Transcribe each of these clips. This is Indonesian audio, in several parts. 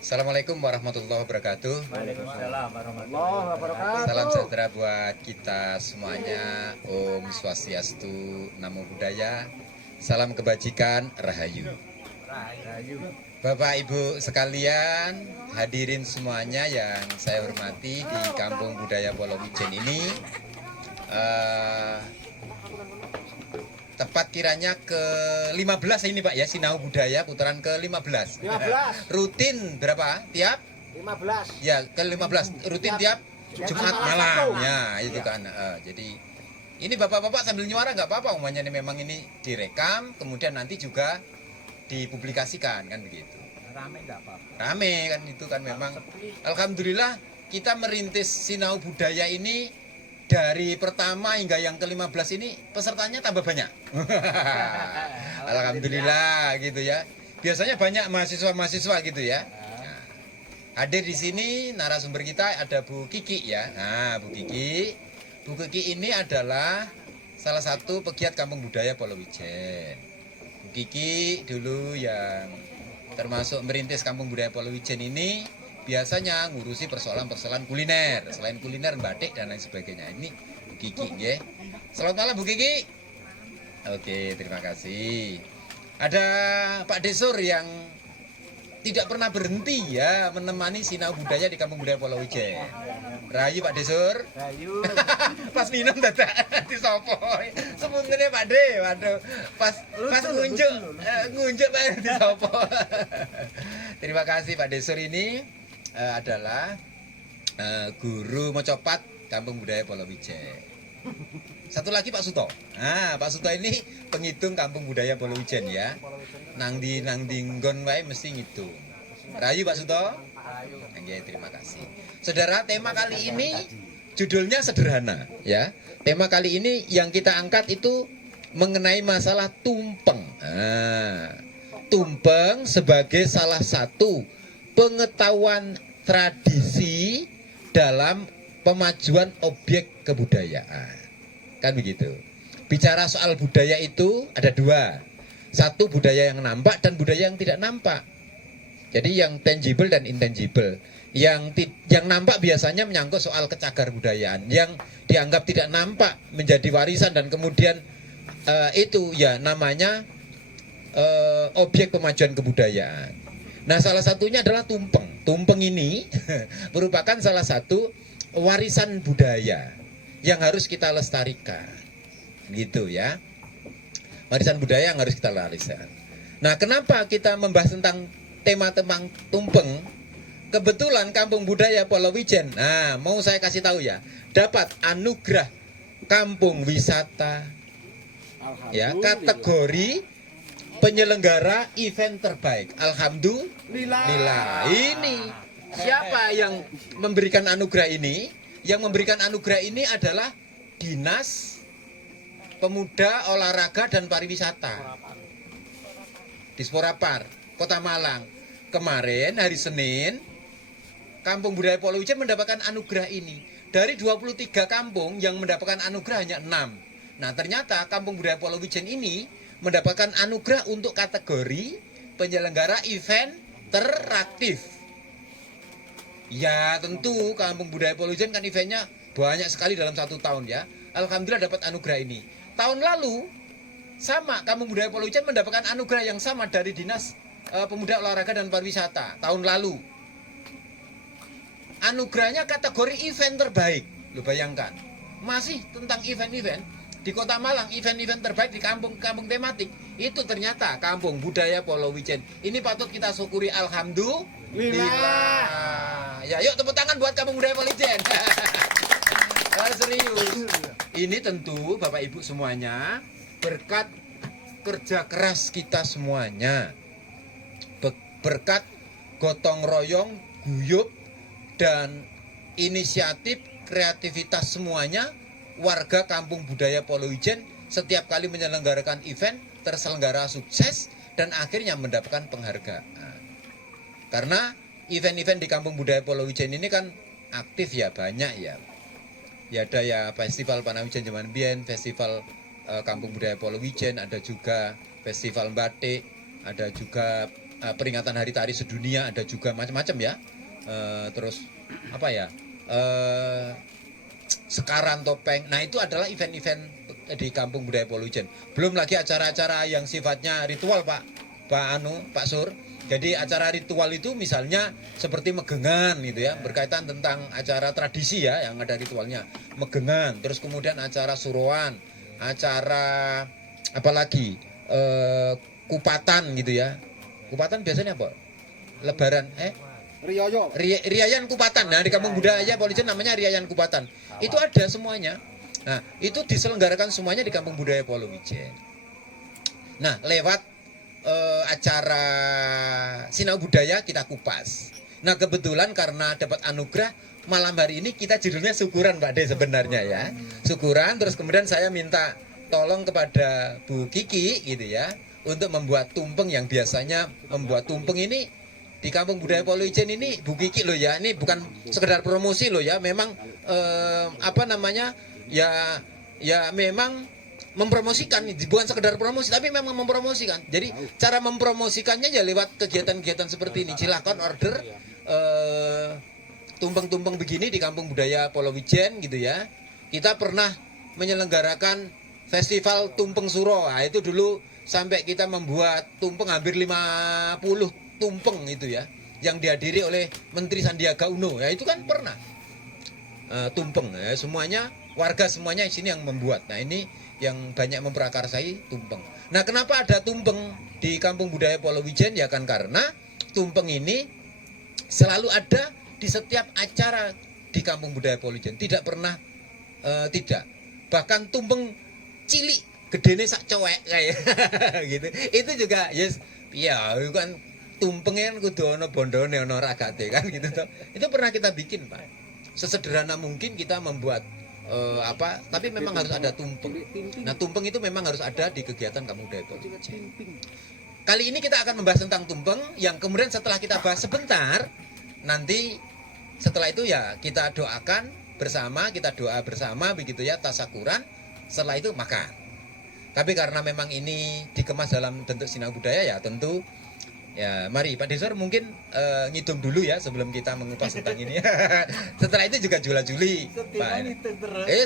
Assalamualaikum warahmatullahi wabarakatuh. Waalaikumsalam warahmatullahi wabarakatuh. Salam sejahtera buat kita semuanya. Om Swastiastu, Namo Buddhaya. Salam kebajikan, Rahayu. Bapak Ibu sekalian, hadirin semuanya yang saya hormati di Kampung Budaya Polowijen ini. Tepat kiranya ke-15 ini Pak ya, Sinau Budaya putaran ke-15. 15. Rutin berapa? Tiap? 15. Ya, ke-15. Rutin tiap Jumat malam. Ya, itu kan. Jadi ini bapak-bapak sambil nyuara nggak apa-apa, umumnya ini memang ini direkam, kemudian nanti juga dipublikasikan kan begitu. Rame nggak apa-apa. Rame kan itu kan memang. Alhamdulillah kita merintis Sinau Budaya ini dari pertama hingga yang ke-15 ini pesertanya tambah banyak. Alhamdulillah gitu ya. Biasanya banyak mahasiswa-mahasiswa gitu ya. Nah, hadir di sini narasumber kita ada Bu Kiki ya. Nah, Bu Kiki. Bu Kiki ini adalah salah satu pegiat Kampung Budaya Polowijen. Bu Kiki dulu yang termasuk merintis Kampung Budaya Polowijen ini biasanya ngurusi persoalan-persoalan kuliner, selain kuliner batik dan lain sebagainya. Ini Bu Kiki ya. Selamat malam Bu Kiki. Oke, terima kasih. Ada Pak Desur yang tidak pernah berhenti ya menemani Sinau Budaya di Kampung Budaya Polowijen. Rayu Pak Desur. Rayu. Pas minum dadak disopo. Semuanya Pak De, waduh. Pas ngunjuk Pak disopo. Terima kasih Pak Desur ini adalah guru mocopat Kampung Budaya Polowijen. Satu lagi Pak Suto. Nah, Pak Suto ini penghitung Kampung Budaya Polowijen ya. Nang di nggon wae mesti ngitung. Rayu Pak Suto. Oke, terima kasih. Saudara, tema kali ini judulnya sederhana ya. Tema kali ini yang kita angkat itu mengenai masalah tumpeng. Nah, tumpeng sebagai salah satu pengetahuan tradisi dalam pemajuan objek kebudayaan. Kan begitu. Bicara soal budaya itu ada dua. Satu budaya yang nampak dan budaya yang tidak nampak. Jadi yang tangible dan intangible. Yang nampak biasanya menyangkut soal kecagar budayaan. Yang dianggap tidak nampak menjadi warisan dan kemudian itu ya namanya objek pemajuan kebudayaan. Nah, salah satunya adalah tumpeng. Tumpeng ini merupakan salah satu warisan budaya yang harus kita lestarikan. Gitu ya. Warisan budaya yang harus kita lestarikan. Nah, kenapa kita membahas tentang tema tentang tumpeng? Kebetulan Kampung Budaya Polowijen, nah mau saya kasih tahu ya, dapat anugerah kampung wisata ya, kategori penyelenggara event terbaik. Alhamdulillah. Ini siapa yang memberikan anugerah ini? Yang memberikan anugerah ini adalah Dinas Pemuda, Olahraga dan Pariwisata Disporapar, Kota Malang. Kemarin hari Senin Kampung Budaya Polowijen mendapatkan anugerah ini. Dari 23 kampung yang mendapatkan anugerah hanya 6. Nah, ternyata Kampung Budaya Polowijen ini mendapatkan anugerah untuk kategori penyelenggara event teraktif. Ya, tentu Kampung Budaya Polowijen kan eventnya banyak sekali dalam 1 tahun ya. Alhamdulillah dapat anugerah ini. Tahun lalu sama Kampung Budaya Polowijen mendapatkan anugerah yang sama dari Dinas Pemuda, Olahraga dan Pariwisata tahun lalu. Anugerahnya kategori event terbaik. Lu bayangkan. Masih tentang event-event di Kota Malang, event-event terbaik di kampung-kampung tematik. Itu ternyata Kampung Budaya Polowijen. Ini patut kita syukuri, alhamdulillah. Ya, yuk tepuk tangan buat Kampung Budaya Polowijen. Serius. Ini tentu Bapak Ibu semuanya berkat kerja keras kita semuanya. Berkat gotong royong, guyup dan inisiatif kreativitas semuanya, warga Kampung Budaya Polowijen setiap kali menyelenggarakan event terselenggara sukses dan akhirnya mendapatkan penghargaan. Karena event-event di Kampung Budaya Polowijen ini kan aktif ya, banyak ya. Ya ada ya Festival Panawijen Zaman Biyen, Festival Kampung Budaya Polowijen, ada juga Festival Batik, ada juga peringatan Hari Tari Sedunia, ada juga macam-macam ya. Terus apa ya? Sekaran topeng. Nah, itu adalah event-event di Kampung Budaya Polujen. Belum lagi acara-acara yang sifatnya ritual, Pak Sur. Jadi acara ritual itu misalnya seperti megengan gitu ya, berkaitan tentang acara tradisi ya yang ada ritualnya. Megengan, terus kemudian acara suruhan, acara apalagi kupatan gitu ya. Kupatan biasanya apa? Lebaran, Riayan Kupatan. Nah, di Kampung Budaya Polujen namanya Riayan Kupatan. Itu ada semuanya. Nah, itu diselenggarakan semuanya di Kampung Budaya Polujen. Nah, lewat acara Sinau Budaya kita kupas. Nah, kebetulan karena dapat anugerah malam hari ini kita judulnya syukuran Pak De sebenarnya ya. Syukuran, terus kemudian saya minta tolong kepada Bu Kiki gitu ya untuk membuat tumpeng. Yang biasanya membuat tumpeng ini di Kampung Budaya Polujen ini Bu Kiki loh ya. Ini bukan sekedar promosi loh ya. Memang apa namanya? Ya memang mempromosikan, bukan sekedar promosi tapi memang mempromosikan. Jadi cara mempromosikannya ya lewat kegiatan-kegiatan seperti ini. Silahkan order tumpeng-tumpeng begini di Kampung Budaya Polujen gitu ya. Kita pernah menyelenggarakan festival tumpeng suro. Nah, itu dulu sampai kita membuat tumpeng hampir 50 tumpeng itu ya, yang dihadiri oleh Menteri Sandiaga Uno. Ya itu kan pernah tumpeng ya, semuanya warga semuanya di sini yang membuat. Nah, ini yang banyak memprakarsai tumpeng. Nah, kenapa ada tumpeng di Kampung Budaya Polujen? Ya kan karena tumpeng ini selalu ada di setiap acara di Kampung Budaya Polujen. Tidak pernah tidak. Bahkan tumpeng cilik gedene sak cowek kayak gitu. Itu juga yes, ya itu kan tumpengnya kan kudu ana bondone ana ragate kan gitu toh. Itu pernah kita bikin, Pak. Sesederhana mungkin kita membuat tapi memang harus ada tumpeng. Nah, tumpeng itu memang harus ada di kegiatan Kampung Budaya Polujen. Kali ini kita akan membahas tentang tumpeng, yang kemudian setelah kita bahas sebentar, nanti setelah itu ya kita doakan bersama, kita doa bersama begitu ya, tasakuran. Setelah itu makan. Tapi karena memang ini dikemas dalam bentuk sinau budaya ya tentu ya, mari Pak Desor mungkin ngitung dulu ya sebelum kita mengupas tentang ini. Setelah itu juga jula-juli.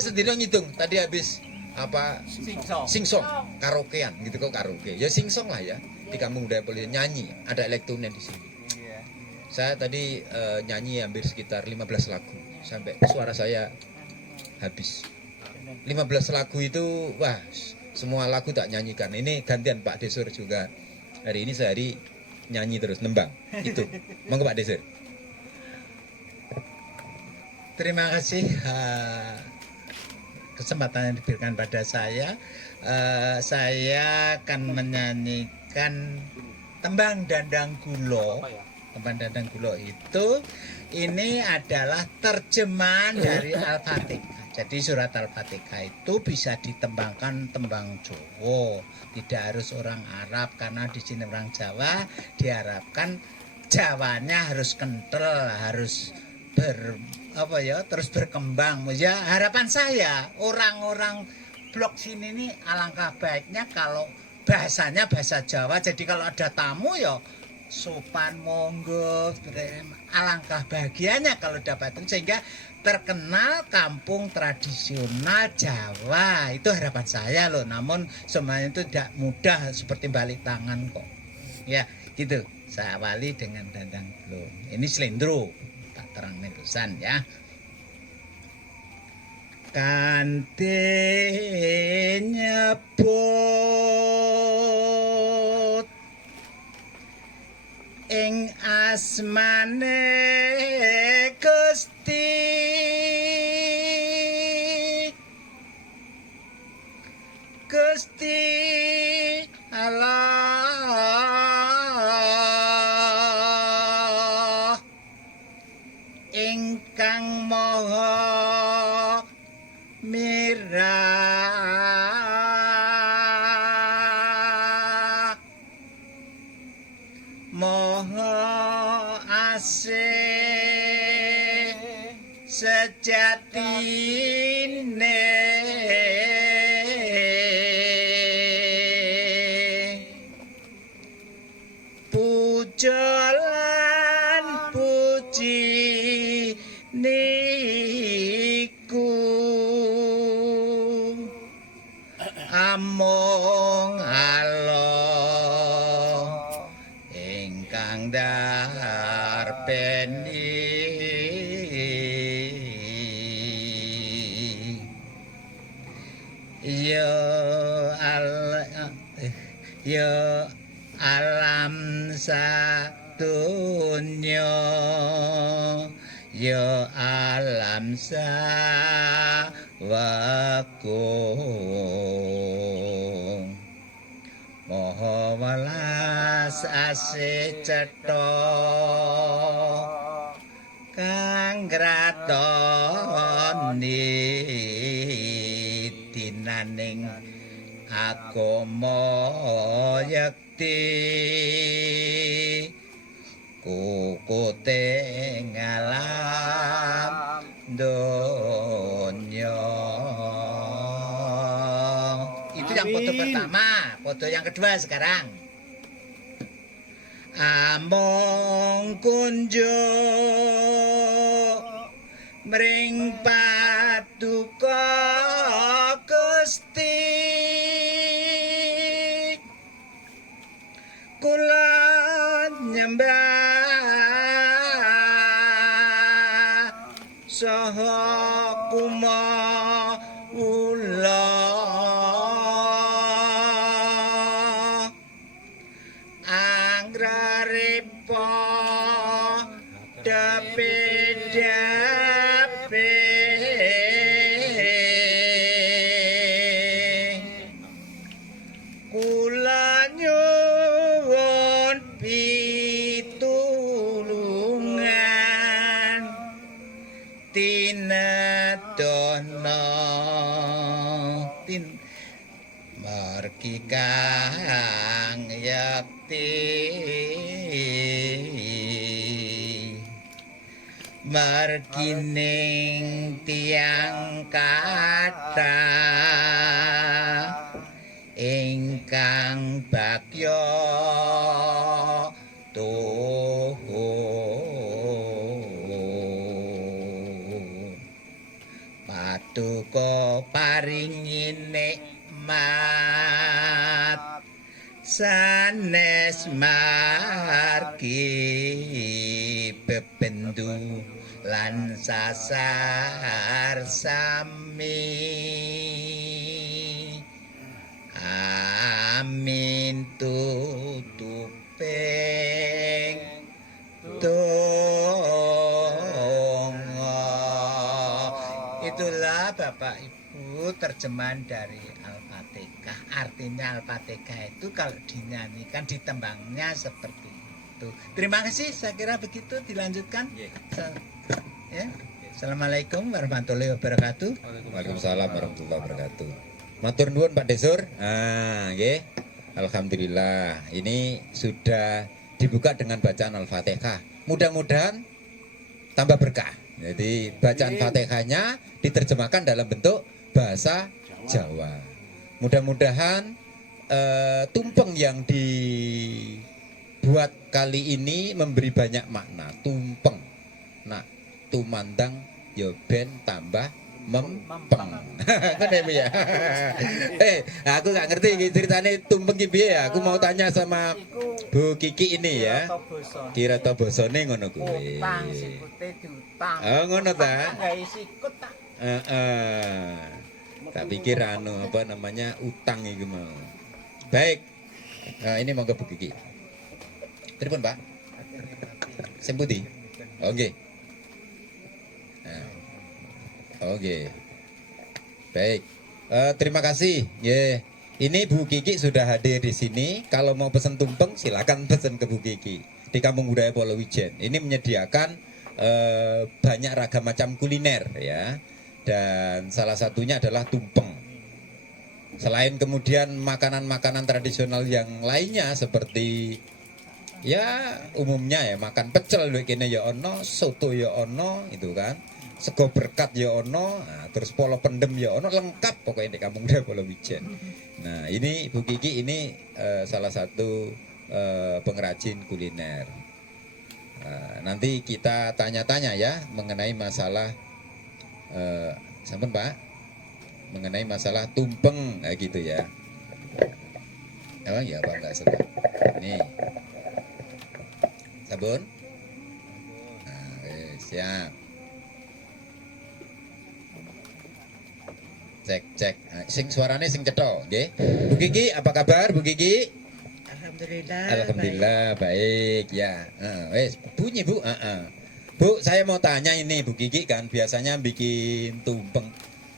Sedino ngitung. Tadi habis apa? Singsong, karaokean gitu kok karaoke. Ya singsong lah ya. Di Kampung Budaya Polujen nyanyi, ada elektronik di sini. Saya tadi nyanyi hampir sekitar 15 lagu sampai suara saya habis. 15 lagu itu wah, semua lagu tak nyanyikan. Ini gantian Pak Desor juga. Hari ini sehari nyanyi terus nembang itu. Monggo Pak Desir. Terima kasih kesempatan yang diberikan pada saya. Saya akan menyanyikan tembang Dandang Gulo. Tembang Dandang Gulo itu ini adalah terjemahan dari Al-Fatihah. Jadi surat Al-Fatihah itu bisa ditembangkan tembang Jawa, tidak harus orang Arab, karena di sini orang Jawa diharapkan Jawanya harus kental, harus terus berkembang. Ya harapan saya orang-orang blok sini ini alangkah baiknya kalau bahasanya bahasa Jawa. Jadi kalau ada tamu ya sopan monggo, alangkah bahagianya kalau dapat itu, sehingga terkenal kampung tradisional Jawa. Itu harapan saya loh. Namun semuanya itu tidak mudah seperti balik tangan kok. Ya, gitu. Saya awali dengan Dandang Gulo. Ini slendro. Tak terang nerusan ya. Kanthi nyebut ing asmane Gusti, Gusti Allah ingkang maha mirah, maha asih sejatine, puji jalan puji niku among Allah ingkang darpeni ya alam sadunya ya alam sawagung moho welas asih cetha kang gratoni dinaning agama yakti kukute ngalam donya. Itu yang foto pertama. Foto yang kedua sekarang. Among kunjuk mring paduka Gusti kula nyembah saha kumaula anggrarepa dape-dape kula nyuwun pitulungan tinedono margi kang yakti margining tiang kathah ingkang bagya paduka paringi nikmat sanes margi bebendu lan sasar sami amin tutuping donga. Itulah Bapak Ibu terjemahan dari Al-Fatihah. Artinya Al-Fatihah itu kalau dinyanyikan ditembangnya seperti itu. Terima kasih, saya kira begitu dilanjutkan. Ya. Assalamualaikum warahmatullahi wabarakatuh. Waalaikumsalam warahmatullahi wabarakatuh. Matur nuwun Pak Desur. Nggih. Alhamdulillah. Ini sudah dibuka dengan bacaan Al-Fatihah. Mudah-mudahan tambah berkah. Jadi bacaan Fatihahnya diterjemahkan dalam bentuk bahasa Jawa. Mudah-mudahan tumpeng yang dibuat kali ini memberi banyak makna. Tumpeng. Nah, tumandang yo ben tambah mempeng. Kan ya. Aku nggak ngerti ceritanya tumpeng ki piye ya. Aku mau tanya sama Bu Kiki ini ya. Kira to bosone ngono kuwi. Utang sikute diutang. Oh, ngono ta? Gawe sikut tak. Tak pikir apa namanya utang iki mau. Baik. Ini monggo Bu Kiki. Pripun, Pak? Semputi. Oke. Oke. Baik. Terima kasih. Ini Bu Kiki sudah hadir di sini. Kalau mau pesen tumpeng silakan pesen ke Bu Kiki di Kampung Budaya Polowijen. Ini menyediakan banyak ragam macam kuliner ya. Dan salah satunya adalah tumpeng. Selain kemudian makanan-makanan tradisional yang lainnya seperti ya umumnya ya makan pecel kene ya ono, soto ya ono itu kan. Sego berkat ya ono, nah, terus polo pendem ya ono, lengkap pokoknya di Kampung Budaya Polowijen. Nah, ini Bu Kiki ini salah satu pengrajin kuliner. Nanti kita tanya-tanya ya mengenai masalah sampun Pak, mengenai masalah tumpeng gitu ya. Oh ya Pak, enggak salah. Nih. Sabun. Siap. Cek. Sing suarane sing cetha, nggih. Bu Kiki, apa kabar Bu Kiki? Alhamdulillah baik ya. Wes bunyi Bu. Bu, saya mau tanya ini Bu Kiki kan biasanya bikin tumpeng.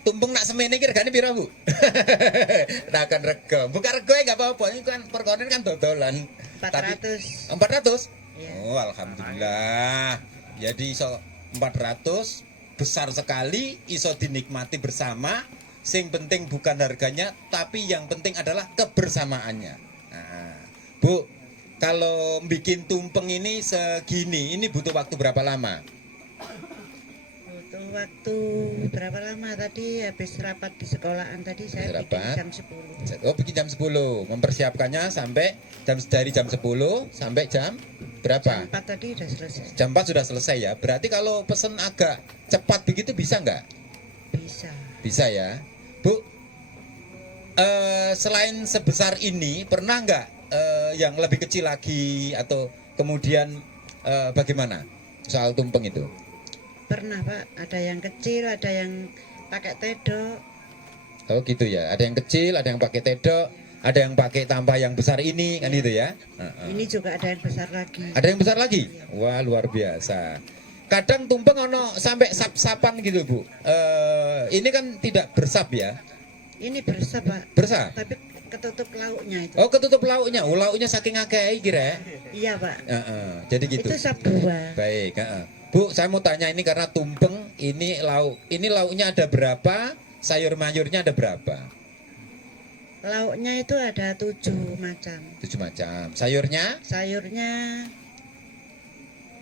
Tumpeng nak semene iki regane pira Bu? Takon rego. Buka rego enggak apa-apa. Ini kan perkara kan dodolan. 400. 400? Iya. Oh, alhamdulillah. Jadi iso 400 besar sekali, iso dinikmati bersama. Sing penting bukan harganya, tapi yang penting adalah kebersamaannya. Nah, Bu, kalau bikin tumpeng ini segini, ini butuh waktu berapa lama? Butuh waktu berapa lama tadi habis rapat di sekolahan tadi saya bikin Rapat. jam 10. Oh, bikin jam 10. Mempersiapkannya sampai dari jam 10 sampai jam berapa? Jam 4 tadi udah selesai. Jam 4 sudah selesai ya. Berarti kalau pesen agak cepat begitu bisa nggak? Bisa. Bisa ya. Bu, selain sebesar ini, pernah nggak yang lebih kecil lagi atau kemudian bagaimana soal tumpeng itu? Pernah Pak, ada yang kecil, ada yang pakai tedok. Oh gitu ya, ada yang kecil, ada yang pakai tedok, ada yang pakai tambah yang besar ini kan gitu ya. Ini juga ada yang besar lagi. Ada yang besar lagi? Wah luar biasa. Kadang tumpeng ono sampai sap-sapan gitu Bu. Ini kan tidak bersap ya? Ini bersap Pak. Bersap? Tapi ketutup lauknya itu. Oh ketutup lauknya, lauknya saking akeh kira. Iya Pak. Jadi gitu. Itu sap 2. Baik. Bu, saya mau tanya ini karena tumpeng ini lauknya ada berapa? Sayur mayurnya ada berapa? Lauknya itu ada 7 macam. 7 macam. Sayurnya? Sayurnya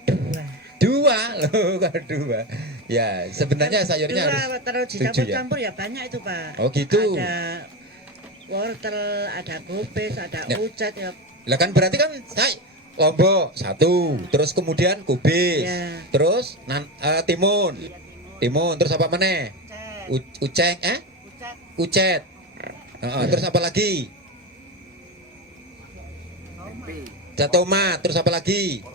2. 2 loh, kok 2. Ya, sebenarnya sayurnya harus 2 terus 7 ya. dicampur-campur ya banyak itu Pak. Oh gitu. Ada wortel, ada gobes, ada Ya. ucat ya. Lah kan berarti kan lombok 1, terus kemudian kubis, Ya. terus timun, terus apa meneh? Uceng, ucet. Terus apa lagi? Tomat, terus apa lagi?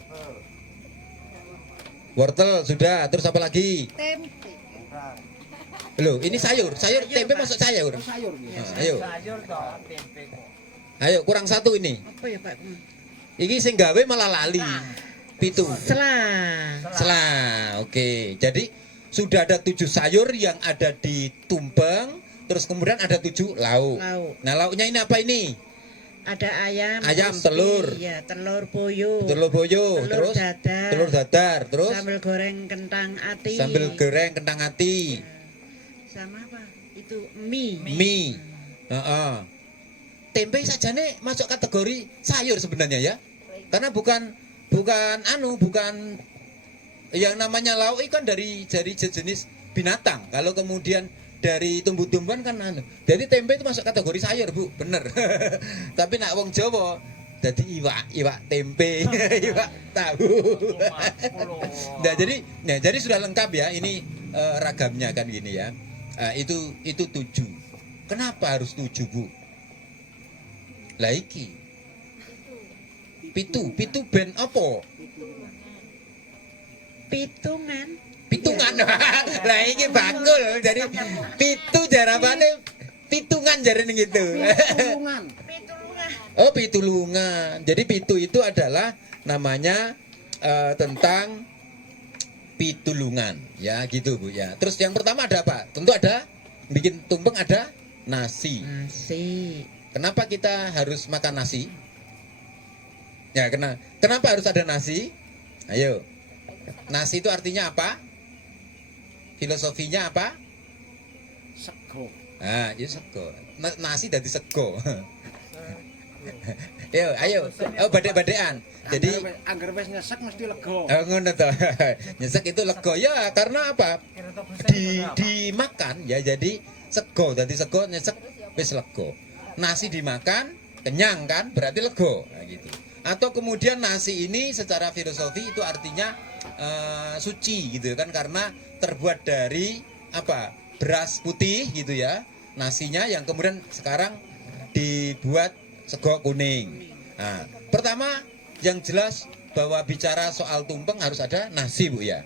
Wortel sudah, terus apa lagi? Tempe. Loh, ini sayur tempe Pak. masuk sayur. Sayur. Ayo. Ayo, kurang 1 ini. Apa ya Pak? Iki sing gawe malah lali. Pitu. Selah. Oke. Jadi sudah ada 7 sayur yang ada di tumpeng, terus kemudian ada 7 lauk. Nah, lauknya ini apa ini? Ada ayam, Ayam, crispy, telur. ya, telur boyo, Telur boyo, telur terus dadar, telur dadar, terus sambal goreng kentang ati, sambal goreng kentang ati, sama apa? Itu mie. mie. Tempe sajane masuk kategori sayur sebenarnya ya. Karena bukan yang namanya lauk itu kan dari jenis binatang. Kalau kemudian dari tumbuh-tumbuhan kan Jadi tempe itu masuk kategori sayur, Bu. Bener. Tapi nak wong Jawa jadi iwak tempe, iwak tahu. jadi sudah lengkap ya. Ini ragamnya kan gini ya. Itu 7. Kenapa harus 7, Bu? Lah iki. Pitu ben apa? Pitungan. Lah iki bakul. Jadi pitu jarabane pitungan jarene gitu. Pitulungan. Oh, pitulungan. Jadi pitu itu adalah namanya tentang pitulungan. Ya, gitu, Bu ya. Terus yang pertama ada apa? Tentu ada bikin tumpeng ada nasi. Kenapa kita harus makan nasi? Ya, kenapa harus ada nasi? Ayo. Nasi itu artinya apa? Filosofinya apa? Sego. Ya sego. Nasi dari sego. Ayo. Oh, badek-badekan. Jadi anggar wis nyesek mesti lega. Oh, ngono to. Nyesek itu lega ya karena apa? Dimakan ya jadi sego. Jadi sego nyesek wis lega. Nasi dimakan kenyang kan berarti lega. Nah, gitu. Atau kemudian nasi ini secara filosofi itu artinya suci gitu kan, karena terbuat dari apa? Beras putih gitu ya. Nasinya yang kemudian sekarang dibuat sego kuning. Nah, pertama yang jelas bahwa bicara soal tumpeng harus ada nasi, Bu ya.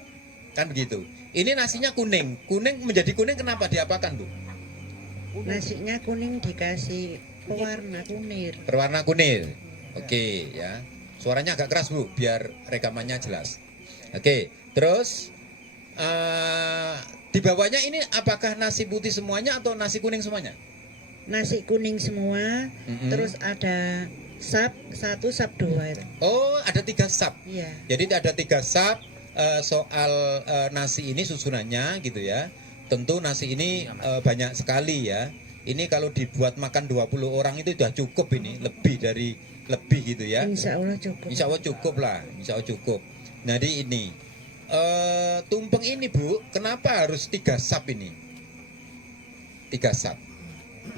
Kan begitu. Ini nasinya kuning. Kuning menjadi kuning kenapa diapakan, Bu? Nasinya kuning dikasih pewarna kunir. Berwarna kunir. Oke, ya. Suaranya agak keras, Bu, biar rekamannya jelas. Oke, terus di bawahnya ini apakah nasi putih semuanya atau nasi kuning semuanya? Nasi kuning semua, terus ada sap 1, sap 2 itu. Oh, ada 3 sap. Iya. Jadi ada 3 sap soal nasi ini susunannya gitu ya. Tentu nasi ini banyak sekali ya. Ini kalau dibuat makan 20 orang itu sudah cukup ini, lebih gitu ya. Insya Allah cukup. Insya Allah cukup lah, insya Allah cukup. Jadi ini tumpeng ini, Bu, kenapa harus 3 sap ini? 3 sap.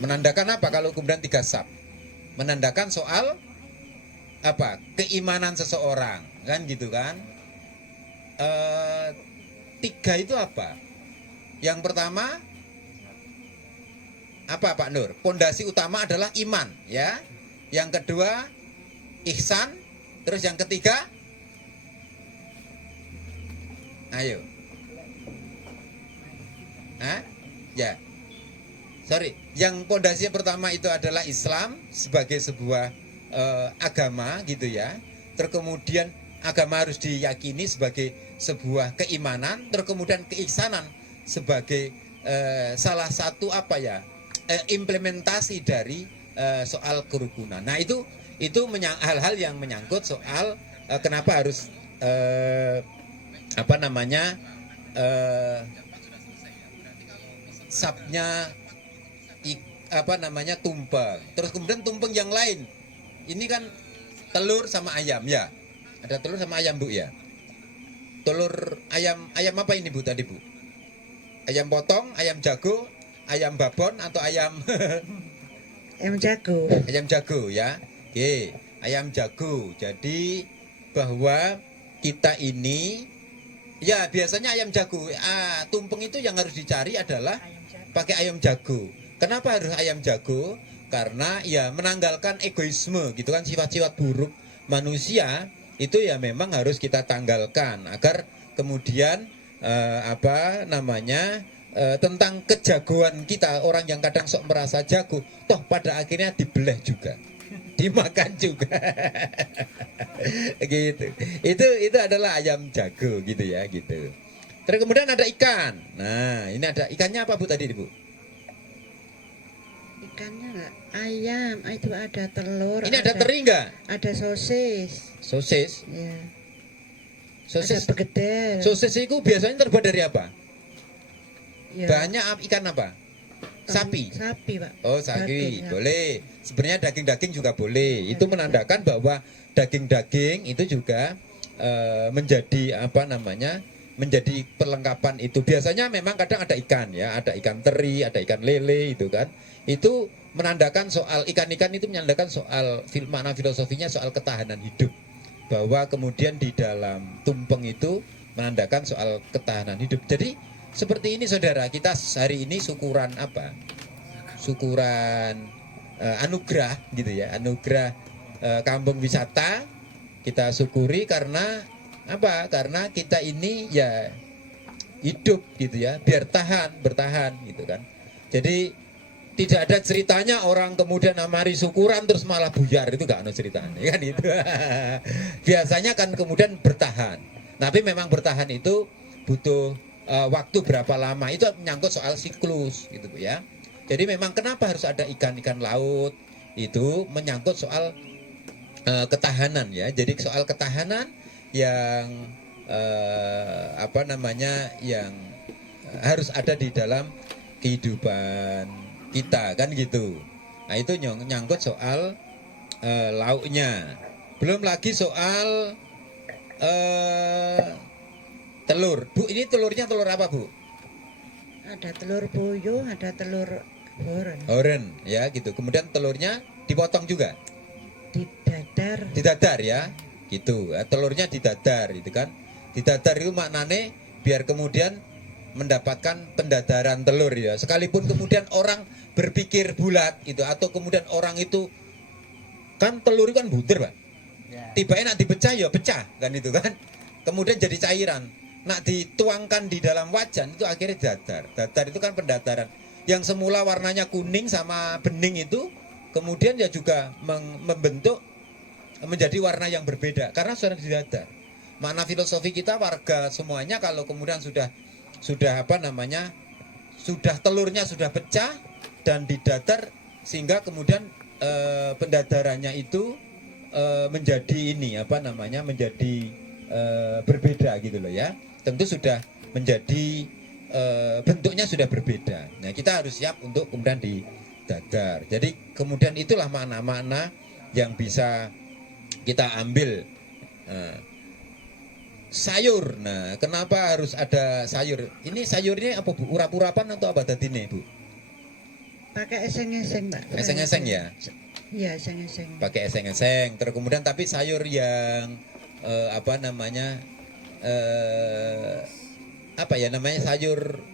Menandakan apa kalau kemudian 3 sap? Menandakan soal apa? Keimanan seseorang, kan gitu kan? 3 itu apa? Yang pertama apa, Pak Nur? Pondasi utama adalah iman, ya. Yang kedua ihsan, terus yang ketiga ayo. Hah? Ya. Sorry, yang pondasi yang pertama itu adalah Islam sebagai sebuah agama gitu ya. Terus kemudian agama harus diyakini sebagai sebuah keimanan, terus kemudian keihsanan sebagai salah satu apa ya? Implementasi dari soal kerukunan. Nah, itu hal-hal yang menyangkut soal kenapa harus apa namanya sabnya apa namanya tumpeng. Terus kemudian tumpeng yang lain. Ini kan telur sama ayam ya. Ada telur sama ayam, Bu ya. Telur ayam apa ini, Bu, tadi, Bu? Ayam potong, ayam jago, ayam babon atau ayam Ayam jago. ayam jago ya. Oke, ayam jago. Jadi bahwa kita ini ya biasanya ayam jago. Tumpeng itu yang harus dicari adalah pakai ayam jago. Kenapa harus ayam jago? Karena ya menanggalkan egoisme gitu kan, sifat-sifat buruk manusia itu ya memang harus kita tanggalkan agar kemudian apa namanya tentang kejagoan kita, orang yang kadang sok merasa jago, toh pada akhirnya dibelah juga, dimakan juga. Gitu. Itu adalah ayam jago gitu ya gitu. Terus kemudian ada ikan. Nah, ini ada ikannya apa, Bu, tadi, Bu? Ikannya enggak ayam, itu ada telur. Ini ada teri enggak? Ada sosis. Sosis. Ya. Sosis. Ada begedel. Sosis itu biasanya terbuat dari apa? Ya. Banyak ikan apa? Sapi. Sapi, Pak. Oh, sapi. Daging, ya. Boleh. Sebenarnya daging-daging juga boleh. Itu menandakan bahwa daging-daging itu juga menjadi apa namanya? Menjadi perlengkapan itu. Biasanya memang kadang ada ikan ya, ada ikan teri, ada ikan lele itu kan. Itu menandakan soal ikan-ikan itu menandakan soal makna filosofinya soal ketahanan hidup. Bahwa kemudian di dalam tumpeng itu menandakan soal ketahanan hidup. Jadi seperti ini, saudara, kita hari ini syukuran apa? Syukuran anugerah gitu ya, anugerah kampung wisata. Kita syukuri karena apa? Karena kita ini ya hidup gitu ya, biar bertahan gitu kan. Jadi tidak ada ceritanya orang kemudian amari syukuran terus malah buyar, itu gak ada ceritanya kan itu. Biasanya kan kemudian bertahan. Tapi memang bertahan itu butuh waktu berapa lama, itu menyangkut soal siklus gitu, Bu ya. Jadi memang kenapa harus ada ikan-ikan laut, itu menyangkut soal ketahanan ya. Jadi soal ketahanan yang apa namanya yang harus ada di dalam kehidupan kita kan gitu. Nah, itu nyangkut soal lauknya. Belum lagi soal telur. Bu, ini telurnya telur apa, Bu? Ada telur puyuh, ada telur horen. Oren ya gitu. Kemudian telurnya dipotong juga. Dibagi Didadar ya, gitu. Telurnya didadar, gitu kan? Didadar itu maknanya biar kemudian mendapatkan pendadaran telur ya. Sekalipun kemudian orang berpikir bulat itu, atau kemudian orang itu kan telur itu kan bunder, Pak. Tiba-tiba nak dipecah ya pecah kan itu kan. Kemudian jadi cairan. Nak dituangkan di dalam wajan itu akhirnya dadar. Dadar itu kan pendadaran. Yang semula warnanya kuning sama bening itu kemudian ya juga membentuk menjadi warna yang berbeda karena sudah didadar. Makna filosofi kita warga semuanya kalau kemudian sudah apa namanya? Sudah telurnya sudah pecah dan didadar sehingga kemudian pendadarannya itu menjadi ini apa namanya? Menjadi berbeda gitu loh ya. Tentu sudah menjadi bentuknya sudah berbeda. Nah, kita harus siap untuk kemudian didadar. Jadi kemudian itulah makna-makna yang bisa kita ambil. Sayur. Nah, kenapa harus ada sayur? Ini sayurnya apa, Bu? Urap-urapan atau apa tadinya, Bu? Pakai eseng-eseng, Pak. Eseng-eseng ya? Iya, eseng-eseng. Pakai eseng-eseng. Terus kemudian tapi sayur yang apa namanya? Apa ya namanya, sayur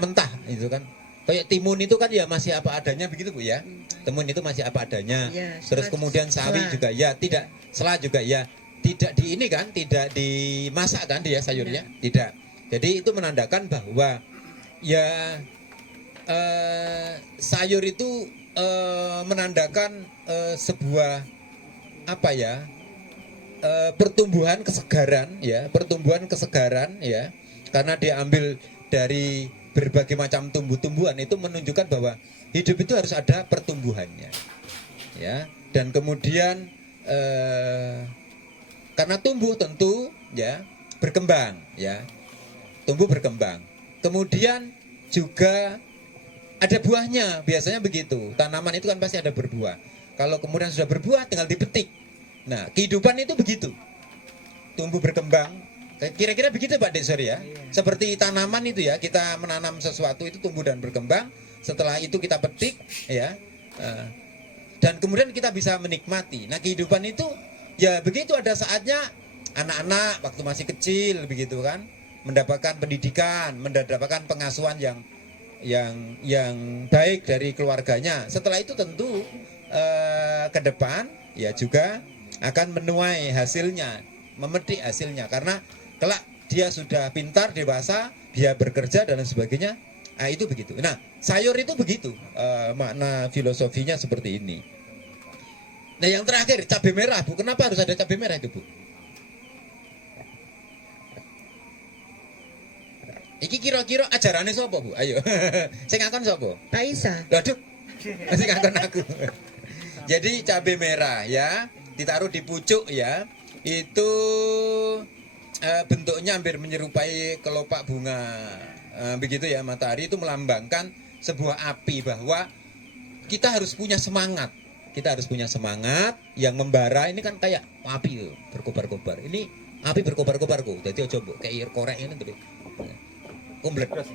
mentah itu kan, kayak timun itu kan ya masih apa adanya begitu Bu ya. Timun itu masih apa adanya Ya, terus kemudian sawi juga ya tidak, selah juga ya tidak di ini kan, tidak dimasak kan dia sayurnya tidak. Jadi itu menandakan bahwa ya sayur itu menandakan sebuah apa ya, pertumbuhan kesegaran ya, karena diambil dari berbagai macam tumbuh-tumbuhan. Itu menunjukkan bahwa hidup itu harus ada pertumbuhannya ya. Dan kemudian karena tumbuh tentu ya berkembang ya, tumbuh berkembang, kemudian juga ada buahnya, biasanya begitu. Tanaman itu kan pasti ada berbuah. Kalau kemudian sudah berbuah tinggal dipetik. Nah, kehidupan itu begitu, tumbuh berkembang. Kira-kira begitu Pak Desori ya. Seperti tanaman itu ya, kita menanam sesuatu itu tumbuh dan berkembang. Setelah itu kita petik ya, dan kemudian kita bisa menikmati. Nah, kehidupan itu ya begitu, ada saatnya anak-anak waktu masih kecil begitu kan, mendapatkan pendidikan, mendapatkan pengasuhan yang baik dari keluarganya. Setelah itu tentu ke depan ya juga akan menuai hasilnya, memetik hasilnya, karena kelak dia sudah pintar, dewasa, dia bekerja dan lain sebagainya. Nah, itu begitu. Nah, sayur itu begitu, makna filosofinya seperti ini. Nah, yang terakhir cabai merah, Bu. Kenapa harus ada cabai merah itu, Bu? Iki kira-kira ajarannya sapa, Bu? Ayo. Saya ngakon sapa? Pak Isa. Waduh. Masih ngakon aku. Jadi cabai merah ya, ditaruh di pucuk ya. Itu bentuknya hampir menyerupai kelopak bunga. Begitu ya, matahari itu melambangkan sebuah api, bahwa kita harus punya semangat. Kita harus punya semangat yang membara. Ini kan kayak api tuh, berkobar-kobar. Ini api berkobar-kobar kok. Jadi coba kayak korek ini tuh. Meledos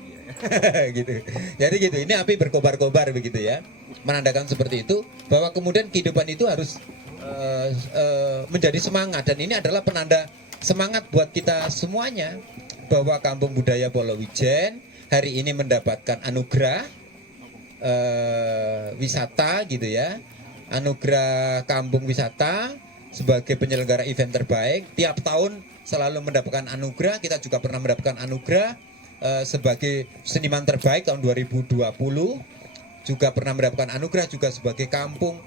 gitu. Jadi gitu, ini api berkobar-kobar begitu ya. Menandakan seperti itu, bahwa kemudian kehidupan itu harus menjadi semangat. Dan ini adalah penanda semangat buat kita semuanya, bahwa Kampung Budaya Polowijen hari ini mendapatkan anugerah wisata gitu ya, anugerah kampung wisata sebagai penyelenggara event terbaik. Tiap tahun selalu mendapatkan anugerah. Kita juga pernah mendapatkan anugerah sebagai seniman terbaik tahun 2020, juga pernah mendapatkan anugerah juga sebagai kampung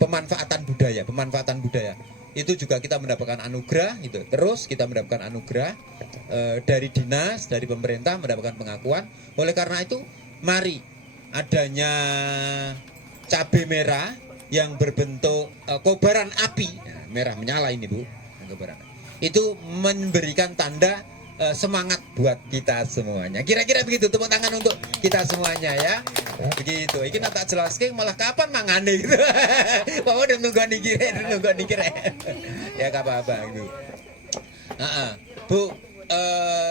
pemanfaatan budaya. Itu juga kita mendapatkan anugerah itu. Terus kita mendapatkan anugerah dari dinas, dari pemerintah, mendapatkan pengakuan. Oleh karena itu, mari adanya cabai merah yang berbentuk kobaran api, merah menyala ini Bu, kobaran. Itu memberikan tanda semangat buat kita semuanya. Kira-kira begitu, tepuk tangan untuk kita semuanya ya. Begitu. Iki tak jelaskan malah kapan mangane gitu. Bawa udah nunggu nikire. Ya gak apa-apa gitu. Bu,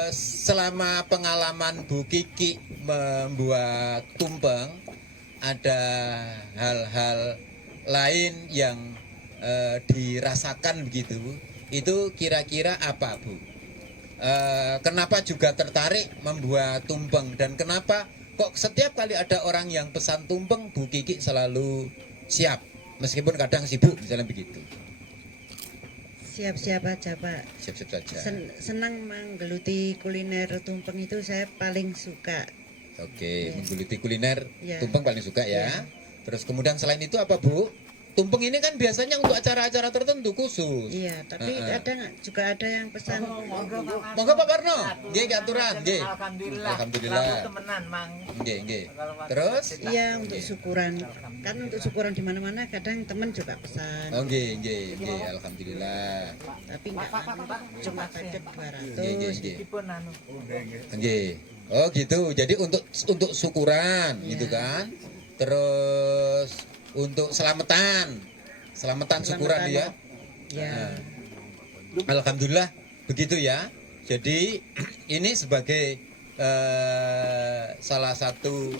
selama pengalaman Bu Kiki membuat tumpeng, ada hal-hal lain yang dirasakan begitu, itu kira-kira apa Bu? Kenapa juga tertarik membuat tumpeng dan kenapa kok setiap kali ada orang yang pesan tumpeng Bu Kiki selalu siap meskipun kadang sibuk misalnya begitu? Siap-siap aja Pak. Siap-siap saja. Senang menggeluti kuliner tumpeng itu saya paling suka. Oke, Ya. menggeluti kuliner Ya. tumpeng paling suka ya. Ya. Terus kemudian selain itu apa Bu? Tumpeng ini kan biasanya untuk acara-acara tertentu khusus. Iya, tapi juga ada yang pesan. Monggo Pak Parno, nggih aturan, nggih. Alhamdulillah. Alhamdulillah. Selalu temenan, Mang. Nggih, nggih. Terus? Iya, untuk syukuran. Kan untuk syukuran di mana-mana kadang teman juga pesan. Oh nggih, nggih, nggih. Alhamdulillah. Tapi enggak cuma budget 200. Nggih, nggih, nggih. Meskipun anu. Nggih. Oh gitu. Jadi untuk syukuran Iya. gitu kan. Terus untuk selamatan syukuran ya. Ya. Nah, alhamdulillah begitu ya. Jadi ini sebagai salah satu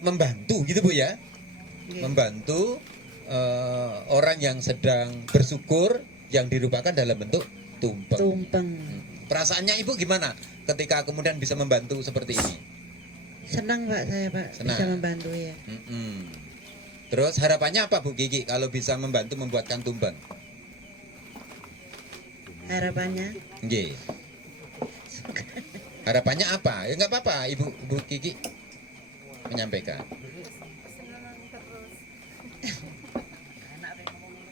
membantu gitu Bu ya. Nggih. Membantu orang yang sedang bersyukur yang dirupakan dalam bentuk tumpeng. Tumpeng. Perasaannya Ibu gimana ketika kemudian bisa membantu seperti ini? Senang Pak saya Pak Senang. bisa membantu ya. Terus harapannya apa Bu Kiki kalau bisa membantu membuatkan tumpeng? Harapannya Nggih. Harapannya apa? Ya nggak apa-apa Ibu Kiki menyampaikan.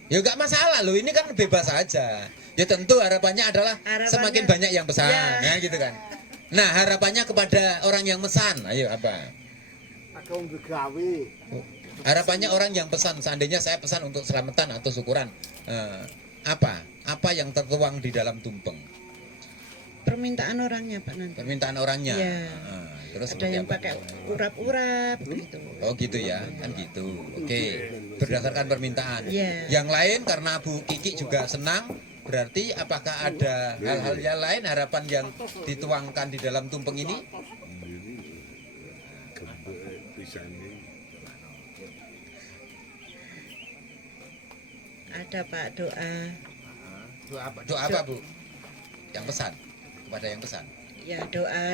Ya nggak masalah loh, ini kan bebas saja. Ya tentu harapannya adalah semakin banyak yang pesan, ya gitu kan. Nah harapannya kepada orang yang pesan, ayo apa? Harapannya orang yang pesan, seandainya saya pesan untuk selamatan atau syukuran, apa? Apa yang tertuang di dalam tumpeng? permintaan orangnya Pak nanti. Permintaan orangnya. Iya. Terus Ada yang seperti apa? pakai urap-urap gitu. Oh gitu ya, kan gitu. Oke, berdasarkan permintaan. Iya. Yang lain karena Bu Kiki juga senang, berarti apakah ada hal-hal yang lain harapan yang dituangkan di dalam tumpeng ini? Ada Pak doa. Doa apa Bu? Yang pesan kepada yang pesan. Ya doa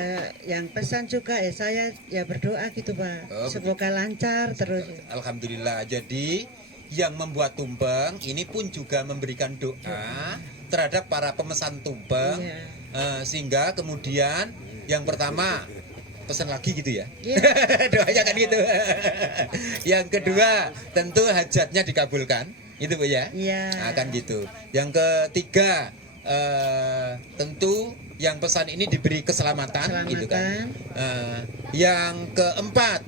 yang pesan juga ya saya ya berdoa gitu Pak. Oh, Semoga lancar terus. Alhamdulillah. Jadi yang membuat tumpeng ini pun juga memberikan doa terhadap para pemesan tumpeng, Iya. sehingga kemudian yang pertama pesan lagi gitu ya. Iya. Doanya kan gitu. Yang kedua tentu hajatnya dikabulkan, gitu Bu ya. Iya. Nah, kan gitu. Yang ketiga tentu yang pesan ini diberi keselamatan, gitu kan. Yang keempat,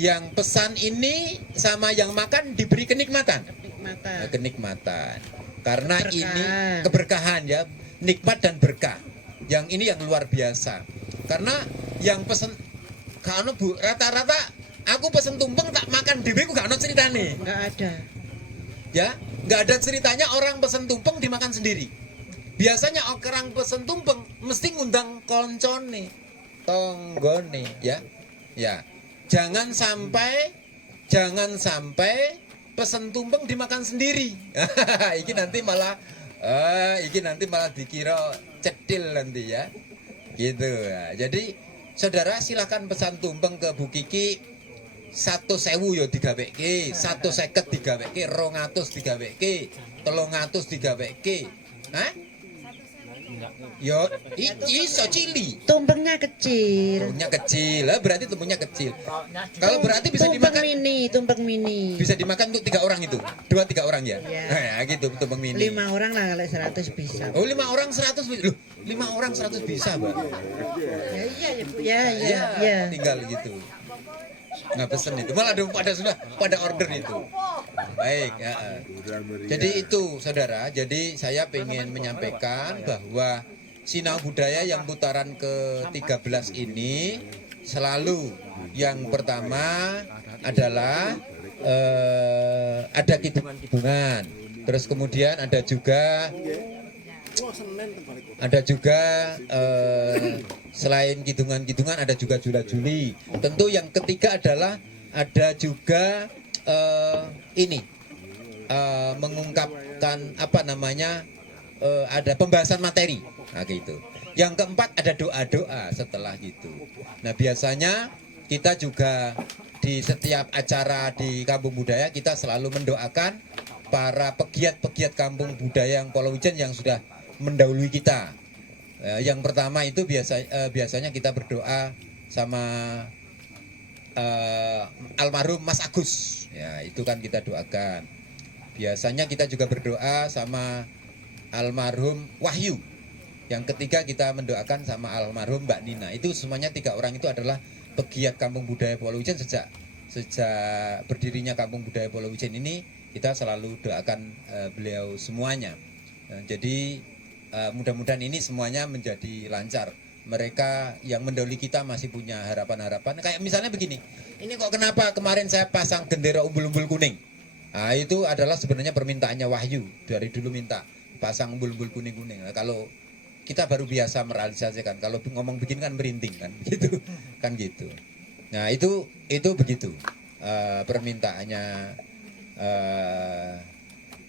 yang pesan ini sama yang makan diberi kenikmatan. Nikmatan. Kenikmatan. Karena Keberkahan. ini keberkahan ya, nikmat dan berkah. Yang ini yang luar biasa. Karena yang pesen kano Bu, rata-rata aku pesen tumpeng tak makan dhewe ku gak ono ceritane. Enggak ada. Ya, nggak ada ceritanya orang pesen tumpeng dimakan sendiri. Biasanya orang pesen tumpeng mesti ngundang koncone, tonggone, ya. Ya. Jangan sampai pesen tumpeng dimakan sendiri. Iki nanti malah dikira cetil nanti ya. Gitu. Ya. Jadi saudara silakan pesan tumpeng ke Bu Kiki 1.000 yo digaweke, 150 digaweke, 200 digaweke, 300 digaweke. Hah? Yo, iso cili. Tumpengnya kecil. Tumpengnya kecil, lah berarti tumpengnya kecil. Kalau berarti bisa dimakan, Tumpeng mini. bisa dimakan untuk 3 orang itu, 2-3 orang ya. Iya. Nah, gitu tumpeng mini. 5 orang lah kalau 100 bisa. Oh 5 orang 100 bisa. Loh, 5 orang 100 bisa, Mbak. Ya iya ya Bu. Ya ya Iya, ya. tinggal gitu. Nggak pesen itu, malah pada order itu. Baik, ya. Jadi itu saudara, jadi saya ingin menyampaikan bahwa Sinau Budaya yang putaran ke-13 ini selalu yang pertama adalah ada kibungan-kibungan. Terus kemudian ada juga ada juga selain kidungan-kidungan ada juga jula-juli. Tentu yang ketiga adalah ada juga mengungkapkan apa namanya ada pembahasan materi. Nah, gitu. Yang keempat ada doa-doa setelah gitu. Nah, biasanya kita juga di setiap acara di Kampung Budaya kita selalu mendoakan para pegiat-pegiat Kampung Budaya yang Polowijen yang sudah mendahului kita. Yang pertama itu biasanya kita berdoa sama almarhum Mas Agus. Ya, itu kan kita doakan. Biasanya kita juga berdoa sama almarhum Wahyu. Yang ketiga kita mendoakan sama almarhum Mbak Nina. Itu semuanya 3 orang itu adalah pegiat Kampung Budaya Polowijen sejak berdirinya Kampung Budaya Polowijen ini kita selalu doakan beliau semuanya. Jadi mudah-mudahan ini semuanya menjadi lancar. Mereka yang mendahului kita masih punya harapan-harapan. Kayak misalnya begini, ini kok kenapa kemarin saya pasang gendera umbul-umbul kuning? Nah, itu adalah sebenarnya permintaannya Wahyu. Dari dulu minta pasang umbul-umbul kuning-kuning. Nah, kalau kita baru biasa merealisasikan, kalau ngomong begini kan merinding kan, gitu, kan gitu. Nah itu begitu permintaannya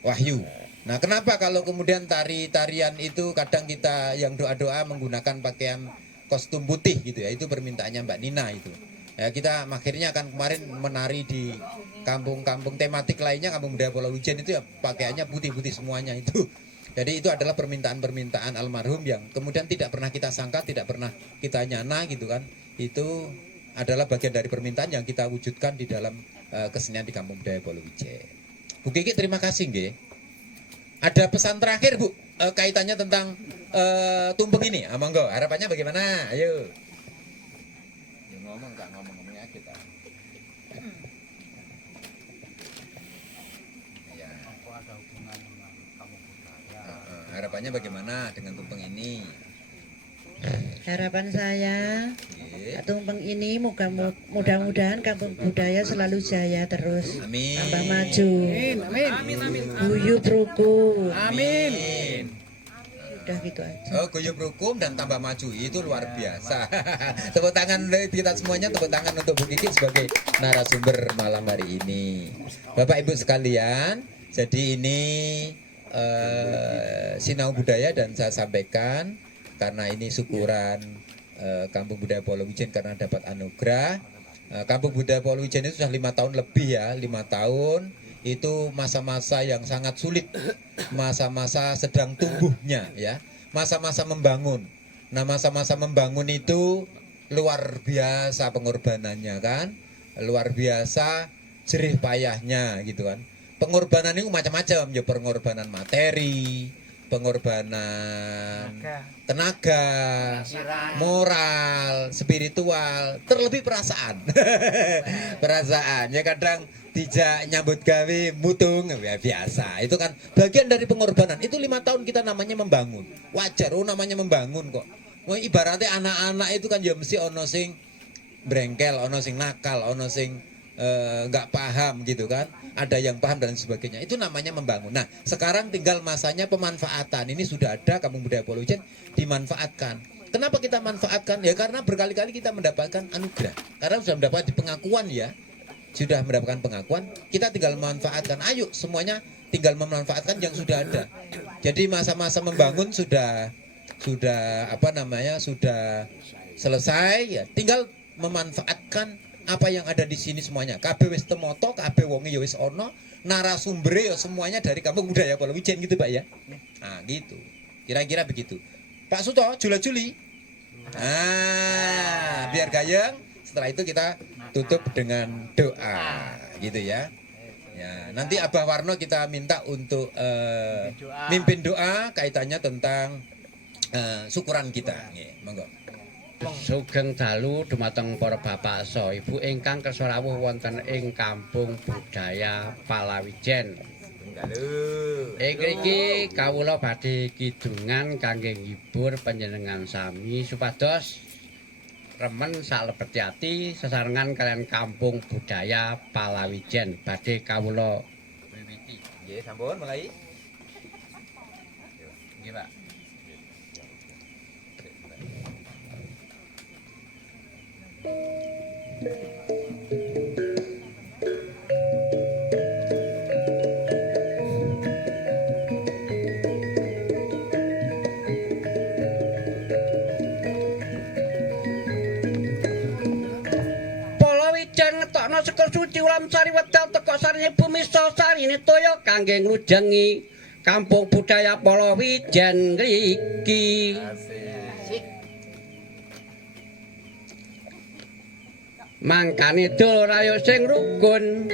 Wahyu. Nah, kenapa kalau kemudian tarian itu kadang kita yang doa-doa menggunakan pakaian kostum putih gitu ya, itu permintaannya Mbak Nina itu. Ya, kita akhirnya akan kemarin menari di kampung-kampung tematik lainnya, Kampung Budaya Polowijen itu ya pakaiannya putih-putih semuanya itu. Jadi itu adalah permintaan-permintaan almarhum yang kemudian tidak pernah kita sangka, tidak pernah kita nyana gitu kan. Itu adalah bagian dari permintaan yang kita wujudkan di dalam kesenian di Kampung Budaya Polowijen. Bu Kiki terima kasih nggih. Ada pesan terakhir Bu kaitannya tentang tumpeng ini. Monggo, harapannya bagaimana? Ayo. Ya, ngomongnya kita. Ya. Harapannya bagaimana dengan tumpeng ini? Harapan saya tumpeng ini mudah-mudahan Kampung Budaya selalu jaya terus. Amin. Tambah maju. Amin. Guyub rukun. Amin. Udah gitu aja. Oh, guyub rukun dan tambah maju itu luar biasa. Tepuk tangan kita semuanya, tepuk tangan untuk Bu Kiki sebagai narasumber malam hari ini. Bapak Ibu sekalian, jadi ini sinau budaya dan saya sampaikan karena ini syukuran Kampung Budaya Polowijen karena dapat anugerah. Kampung Budaya Polowijen itu sudah 5 tahun lebih ya, 5 tahun. Itu masa-masa yang sangat sulit, masa-masa sedang tumbuhnya ya, masa-masa membangun. Nah, masa-masa membangun itu luar biasa pengorbanannya kan, luar biasa jerih payahnya gitu kan. Pengorbanan itu macam-macam ya, pengorbanan materi, pengorbanan tenaga, moral, spiritual, terlebih perasaan. Perasaan ya kadang tidak nyambut gawe mutung ya biasa. Itu kan bagian dari pengorbanan. Itu 5 tahun kita namanya membangun. Wajar namanya membangun kok. Mau ibaratnya anak-anak itu kan ya mesti ono sing brengkel, ono sing nakal, ono sing nggak paham gitu kan, ada yang paham dan sebagainya. Itu namanya membangun. Nah, sekarang tinggal masanya pemanfaatan. Ini sudah ada Kampung Budaya Polowijen dimanfaatkan. Kenapa kita manfaatkan? Ya karena berkali-kali kita mendapatkan anugerah. Karena sudah mendapat pengakuan ya. Sudah mendapatkan pengakuan, kita tinggal memanfaatkan. Ayo semuanya tinggal memanfaatkan yang sudah ada. Jadi masa-masa membangun sudah apa namanya? Sudah selesai ya. Tinggal memanfaatkan apa yang ada di sini semuanya. Kabeh wis temoto, kabeh wonge ya wis ono, narasumber ya semuanya dari Kampung Budaya Polowijen gitu, Pak ya. Nah, gitu. Kira-kira begitu. Pak Suto, jula-juli. Nah, biar gayeng. Setelah itu kita tutup dengan doa, gitu ya. Ya, nanti Abah Warno kita minta untuk mimpin doa kaitannya tentang syukuran kita. Nggih, monggo. Sugeng dalu dumateng para bapak saha ibu ingkang kersa rawuh wonten ing Kampung Budaya Palawijen. Ing mriki kawula badhe kidungan kangge nghibur panjenengan sami supados remen salebeti ati sesarengan kalian Kampung Budaya Palawijen badhe kawula wiwiti. Nggih, sampun mulai. Nggih, Pak. Palawijan ngetokno sekul suci ulam sari wedal teka sarine bumi sarine toya kangge nglujengi kampung budaya Palawijan ngriki. Mangkane dul rayo sing rukun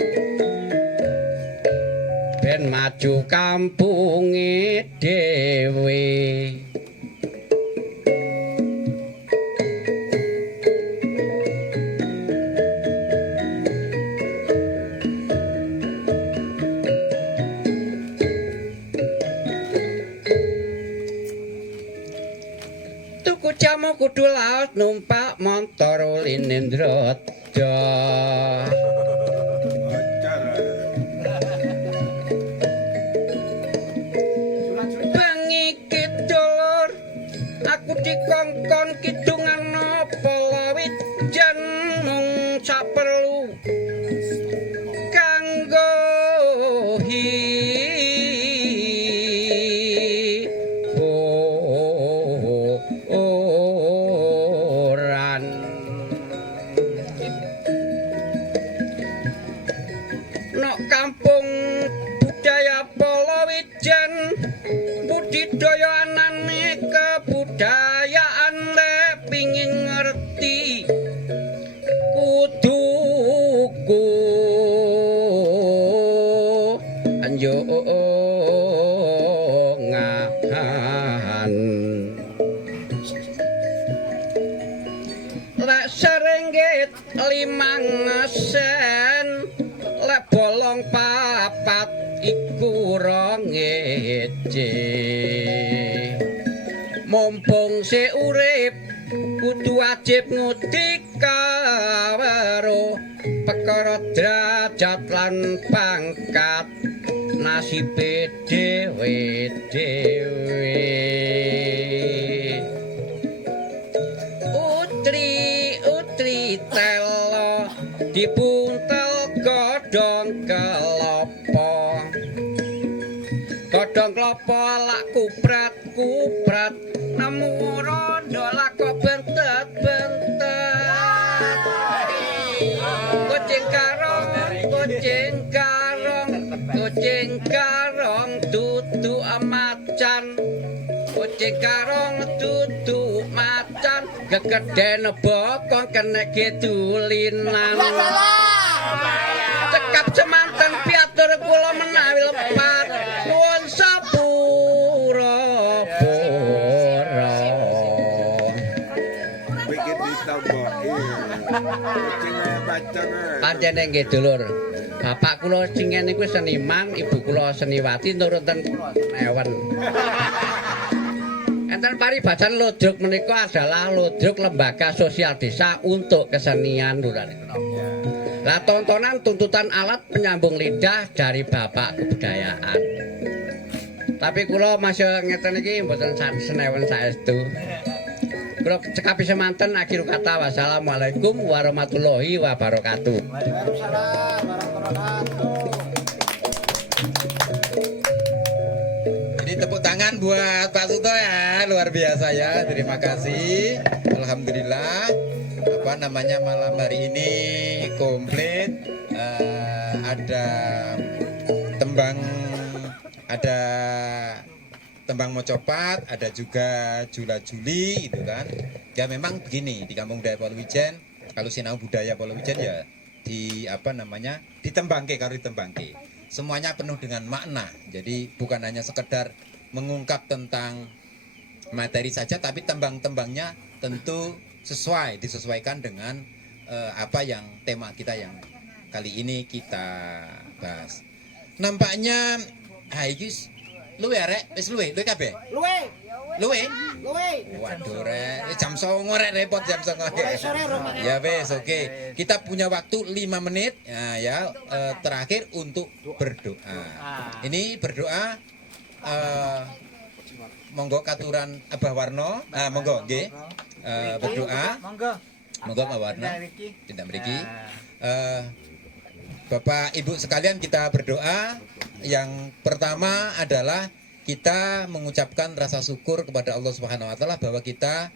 ben maju kampunge dhewe. Tuku jamu kudu laos numpak montor Linendrojo. Bengi kidulur aku dikongkon kidungan Palawijan mung saperlu kanggo hiburan. Nok kampung budaya Palawijan budidaya anane kebudayaan le pingin ngerti kudu ku anjongan. Lek Serengget 5 sen, lek bolong 4 iku 2 ece. Mumpung si urip kudu wajib ngudi karo perkara derajat lan pangkat nasibe dhewe-dhewe. Utri telo dibuntel godhong kelapa. Godhong kelapa lak kuprat nemu rondo lak kok bentet-bentet. Kucing karong dudu macan. Kucing karong dudu macan. Gegeden bokong kena gedulinan. Cekap semanten piatur kula menawi lepat nuwun sapura. Bikin ditambahin. Pancene nggih dulur. Bapak kula singen niku seniman, ibu kula seniwati nurutan kula senewen. Enten paribasan Ludruk menika adalah Ludruk Lembaga Sosial Desa untuk Kesenian Lurah niku. Lah tontonan tuntutan alat penyambung lidah dari Bapak Kebudayaan. Tapi kula masih ngeten iki mboten senewen saestu. Kula cekapi semanten akhir kata wassalamualaikum warahmatullahi wabarakatuh. Waalaikumsalam warahmatullahi wabarakatuh. Jadi tepuk tangan buat Pak Suto ya, luar biasa ya. Terima kasih. Alhamdulillah. Apa namanya malam hari ini komplit. Ada tembang mocopat, ada juga jula-juli gitu kan. Ya memang begini di Kampung Budaya Palawijan, kalau sinau budaya Palawijan ya ditembangke karo ditembangke. Semuanya penuh dengan makna. Jadi bukan hanya sekedar mengungkap tentang materi saja, tapi tembang-tembangnya tentu disesuaikan dengan apa yang tema kita yang kali ini kita bahas. Nampaknya iki luwe rek, wis luwe kabeh. Luwe. Waduh rek, jam 09.00 rek repot jam 09.00. Ya wes, oke. Kita punya waktu 5 menit terakhir untuk berdoa. Ini berdoa monggo katuran Abah Warno, monggo nggih. Berdoa. Monggo Pak Warno. Tidak mriki. Bapak Ibu sekalian, kita berdoa. Yang pertama adalah kita mengucapkan rasa syukur kepada Allah Subhanahu wa taala bahwa kita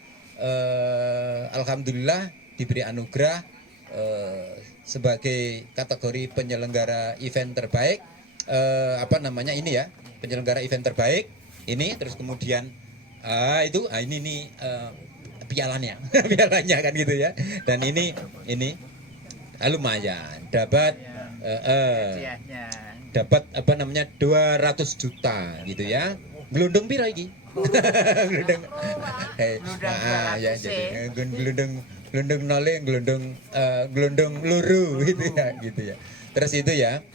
alhamdulillah diberi anugerah sebagai kategori penyelenggara event terbaik, penyelenggara event terbaik ini. Terus kemudian ini nih pialanya pialanya kan gitu ya. Dan ini lumayan dapat 200 juta gitu ya. Gelundung piro iki? Gelundung. Jadi gelundung nole, gelundung luru gitu ya. Terus itu ya.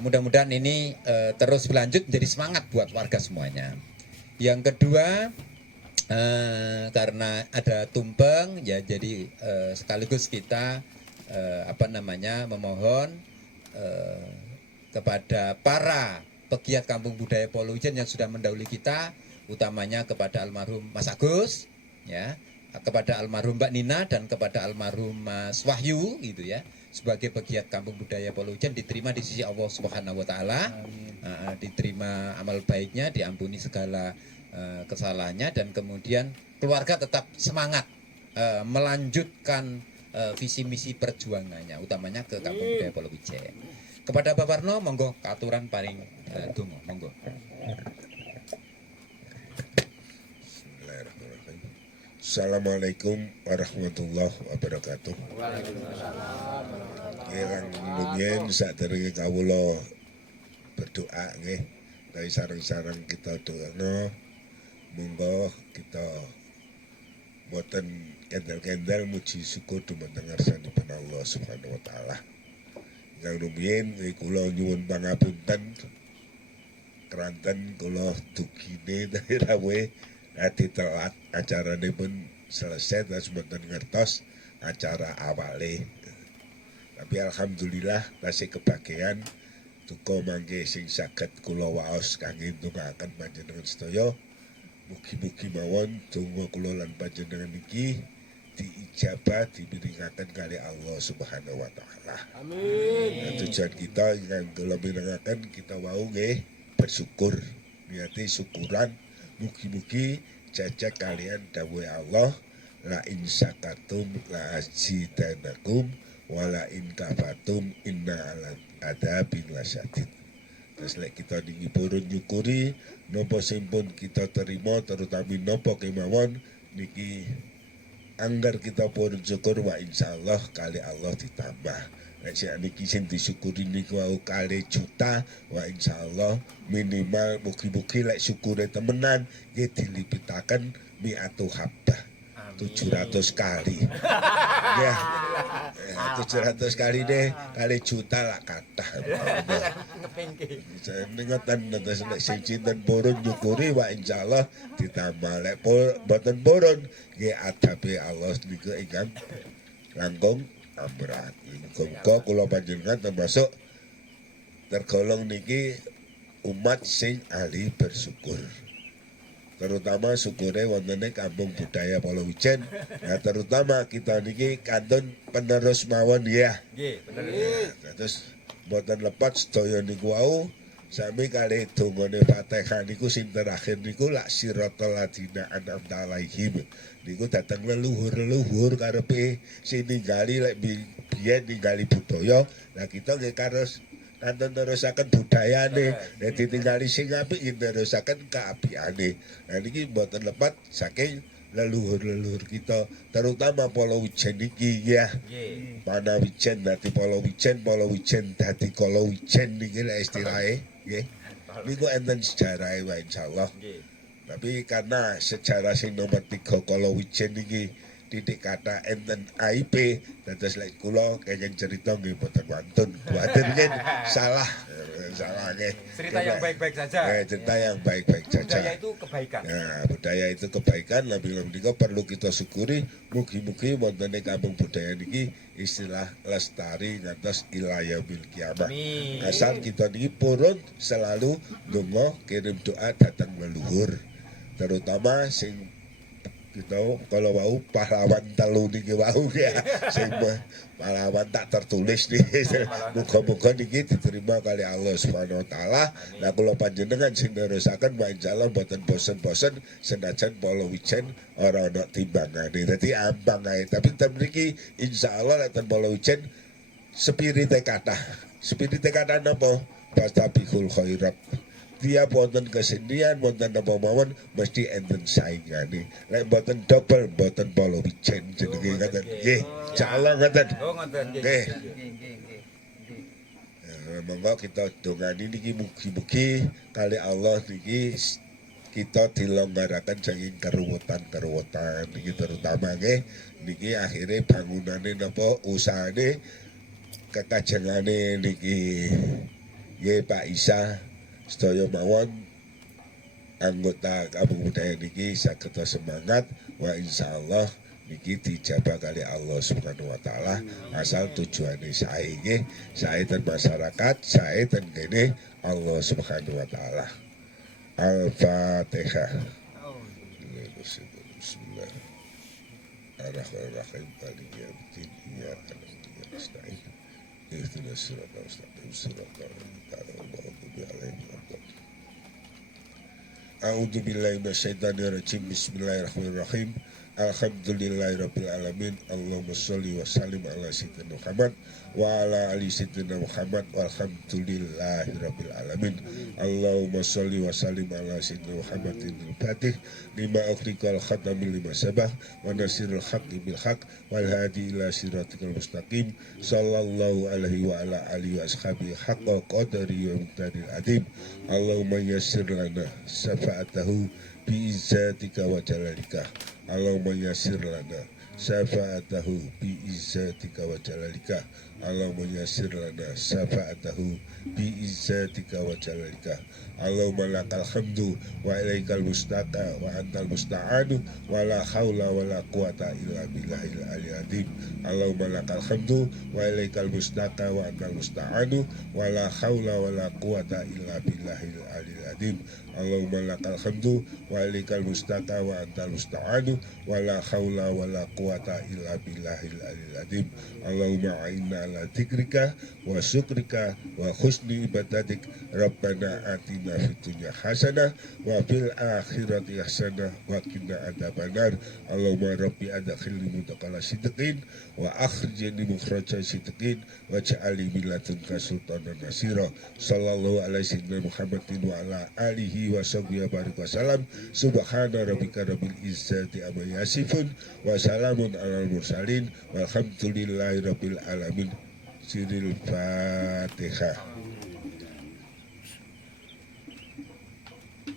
Mudah-mudahan ini terus berlanjut menjadi semangat buat warga semuanya. Yang kedua, karena ada tumpeng ya, jadi sekaligus kita memohon kepada para pegiat Kampung Budaya Polowijen yang sudah mendahului kita, utamanya kepada almarhum Mas Agus, ya, kepada almarhum Mbak Nina dan kepada almarhum Mas Wahyu gitu ya, sebagai pegiat Kampung Budaya Polowijen diterima di sisi Allah Subhanahu wa taala, diterima amal baiknya, diampuni segala kesalahannya, dan kemudian keluarga tetap semangat melanjutkan visi misi perjuangannya, utamanya ke Kampung Budaya Polowijen. Kepada Bapak Warno, monggo keaturan paling donga, monggo. Bismillahirrahmanirrahim. Assalamualaikum warahmatullahi wabarakatuh. Kirang lumiyen saderenge kawula berdoa nggih, dari sareng-sareng kita doano, monggo kita boten kendel-kendel muji syukur dumateng ngarsanipun Allah Subhanahu wa taala. Yang rumiyin kula nyuwun pangapunten keranten kula dugine rawuh ati telat acaranipun selesai terus mboten ngertos acara awale. Tapi alhamdulillah tasih kebagian duka mangke sing saged kula waos kangge ndongaaken panjenengan sedaya. Mugi-mugi mawon donga kula lan panjenengan iki diijabah diberingaken kali Allah Subhanahu wa taala. Amin. Tujuan kita yang kula mirengaken kita wau nggih bersyukur, niati syukuran, mugi-mugi jajak kalian dawuh Allah, la in syakartum la azidanakum wa la in kafatum inna ala adabin lasyadid. Terus kita purun nyukuri nopo simpun kita terima, terutama nopo kemawon niki anggar kita purun syukur wa insyaallah kali Allah ditambah. Nek sing niki sing disyukuri niku kali juta wa insyaallah minimal mugi-mugi lek syukure temenan nggih dilipitaken mi'atu habbah 700 kali. Ya. 700 kali deh kali juta lah kata. Ngeten terus nek sing cinten purun nyukuri wa insyaallah ditambah lek boten purun nggih adabe Allah niku ingkang langkung amrat. Muga kula panjenengan termasuk tergolong niki umat sing ahli bersyukur. Terutama syukure wontene Kampung Budaya Polowijen. Nah, terutama kita niki kantun penerus mawon ya. Nggih, bener. Terus mboten lepat sedaya niku wau sami kali dongane Fatihah niku sing terakhir niku lak siratal ladina an'amta alaihim. Niku dateng leluhur-leluhur karepe sing ninggali lek biyen ninggali budaya. Lah kita nggih karos kanton terusaken budayane, nek ditinggali sing apik terusaken kaapiane. Nah niki mboten lepat saking leluhur-leluhur kita, terutama Polowijen iki ya. Panawijen dadi Polowijen, Polowijen dadi Kolowijen niki lek istilahe, nggih. Niku enten sejarahe wae insyaallah. Tapi karena sejarah sing nomor 3 Kolowijen niki titik kata enten IP, dados lek kula kenging cerita nggih boten wantun. Boten nggih salah nggih. Cerita yang baik-baik saja. Cerita yang baik-baik saja. Budaya itu kebaikan. Nah, budaya itu kebaikan, lebih menika perlu kita syukuri. Mugi-mugi wonten ing Kampung Budaya niki istilah lestari ngantos ila yaumil kiamah. Asal kita niki purun selalu ndonga kirim doa datang leluhur. Terutama sing kita kalau mau pahlawan telu niki wau ya sing pahlawan tak tertulis nih muga-muga niki diterima kali Allah Subhanahu wa taala. Lah kula panjenengan sing nerusaken wa insyaallah mboten bosen-bosen senajan Polo Wijen ora ana timbangane. Dadi ambang ae tapi ten mriki insyaallah lek ten Polo Wijen spirite kathah. Spirite kathah napa? Fastabiqul khairat. Tiap wonten kesenian wonten apa mawon mesti enten saingane. Lek mboten double mboten Polo Wijen jenenge ngoten. Nggih, insyaallah ngoten. Oh ngoten Nggih. Monggo kita dongani niki mugi-mugi kali Allah niki kita dilonggaraken saking keruwetan-keruwetan niki terutama niki akhirnya bangunane napa usahane kekajengane niki nggih Pak Isa sedaya mawon anggota kampung budaya niki saged semangat wa insyaallah niki dijabah kali Allah Subhanahu wa taala asal tujuane sae nggih sae ten masyarakat sae ten kene Allah Subhanahu wa taala. Al-Fatihah. Bismillahirrahmanirrahim. Maliki yaumiddin. Iyyaka na'budu wa nasta'in. Ihdinas siratal mustaqim. Siratal ladzina an'amta 'alaihim. A'udzu billahi minasyaitonir rajim. Bismillahirrahmanirrahim. Alhamdulillahirabbil alamin. Allahumma sholli wa sallim ala sayyidina Muhammad wa ala ali sayyidina Muhammad walhamdulillahirabbil alamin. Allahumma sholli wa sallim ala sayyidina Muhammadin al-Fatih lima ughliqal khatamil lima sabah wa nasirul haqqi bil haqq wal hadi ila siratikal mustaqim sallallahu alaihi wa ala alihi wa ashabihi haqqa qadri wa miqdaril azim. Allahumma yassir lana syafa'atahu bi izzatika wa jalalika. Allahumma yassir lana syafa'atahu bi izzatika wa jalalika. Allahumma yassir lana syafa'atahu bi izzatika wa jalalika. Allahumma lakal hamdu wa ilaikal mustaqa wa antal musta'anu wa la haula wa la quwata illa billahil aliyil azim. Allahumma lakal hamdu wa ilaikal mustaqa wa antal musta'anu wa la haula wa la quwata illa billahil aliyil azim. Allahumma lakal hamdu wa ilaikal mustaqa wa antal musta'anu wa la haula wa la quwata illa billahil aliyil azim. Allahumma a'inna ala dzikrika wa syukrika wa husni ibadatik. Rabbana atina fid dunya hasanah wa fil akhirati hasanah wa qina adzabannar. Allahumma rabbi adkhilni mudkhala sidqin wa akhrijni mukhraja sidqin waj'alni min ladunka sultanan nasira. Sallallahu alaihi sayyidina Muhammadin wa ala alihi wa sahbihi barik wasallam. Subhana rabbika rabbil izzati amma yasifun wa salamun alal mursalin walhamdulillahi rabbil alamin. Siril Fatihah.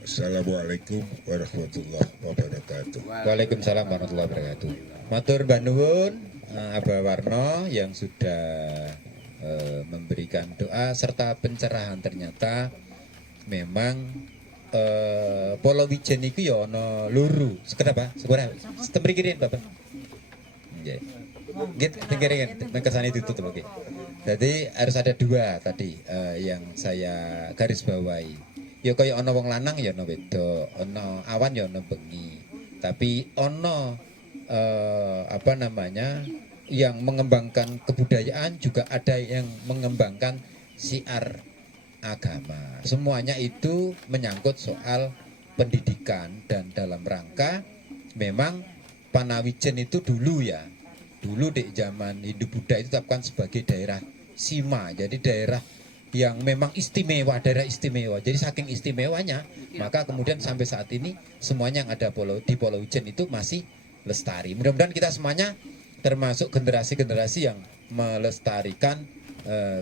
Assalamualaikum warahmatullahi wabarakatuh. Waalaikumsalam warahmatullahi wabarakatuh. Matur Mbak Nuwun, Abah Warno yang sudah memberikan doa serta pencerahan. Ternyata memang Polo Wijen itu ya ono luru. Sekedapa? Sekedapa? Setembrikirin Bapak. Nggih. Nggih, tengkering kesane ditutup lagi. Jadi harus ada dua tadi yang saya garis bawahi. Ya kaya ana wong lanang ya ana wedok, ana awan ya ana bengi. Tapi ana apa namanya yang mengembangkan kebudayaan, juga ada yang mengembangkan siar agama. Semuanya itu menyangkut soal pendidikan dan dalam rangka memang Panawijen itu dulu ya. Dulu di zaman Hindu Buddha itu ditetapkan sebagai daerah Sima. Jadi daerah yang memang istimewa, daerah istimewa. Jadi saking istimewanya, maka kemudian sampai saat ini semuanya yang ada di Polo Wijen itu masih lestari. Mudah-mudahan kita semuanya termasuk generasi-generasi yang melestarikan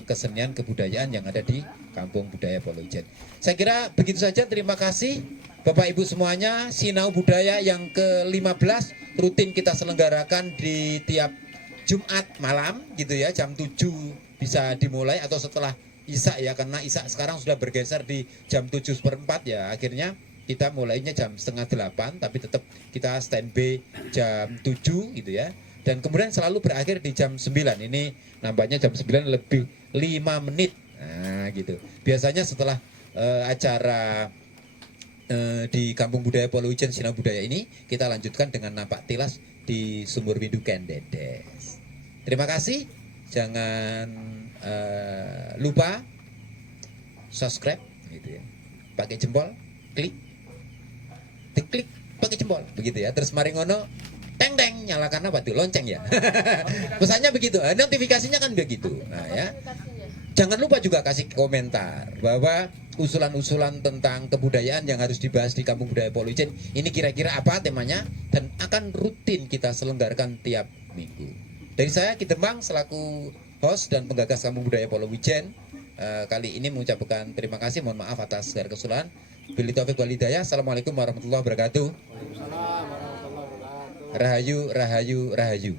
kesenian kebudayaan yang ada di Kampung Budaya Polo Wijen. Saya kira begitu saja. Terima kasih Bapak Ibu semuanya. Sinau Budaya yang ke-15 rutin kita selenggarakan di tiap Jumat malam gitu ya, jam 7 bisa dimulai atau setelah Isya ya, karena Isya sekarang sudah bergeser di jam 7:04 ya. Akhirnya kita mulainya jam 7:30, tapi tetap kita standby jam 7 gitu ya. Dan kemudian selalu berakhir di jam 9. Ini nampaknya jam 9 lebih 5 menit. Nah gitu. Biasanya setelah acara di Kampung Budaya Polowijen Sinau Budaya ini kita lanjutkan dengan napak tilas di Sumur Windu Kendedes. Terima kasih. Jangan lupa subscribe gitu ya. Pakai jempol, klik, pakai jempol begitu ya. Terus mari ngono, teng teng nyalakan apa tuh lonceng ya. Pesannya begitu, notifikasinya kan begitu. Nah ya. Jangan lupa juga kasih komentar bahwa usulan-usulan tentang kebudayaan yang harus dibahas di Kampung Budaya Polowijen ini kira-kira apa temanya dan akan rutin kita selenggarakan tiap minggu. Dari saya Ki Demang selaku host dan penggagas Kampung Budaya Polowijen kali ini mengucapkan terima kasih, mohon maaf atas segala kesalahan. Billahi taufiq wal hidayah. Assalamualaikum warahmatullahi wabarakatuh. Rahayu, rahayu, rahayu.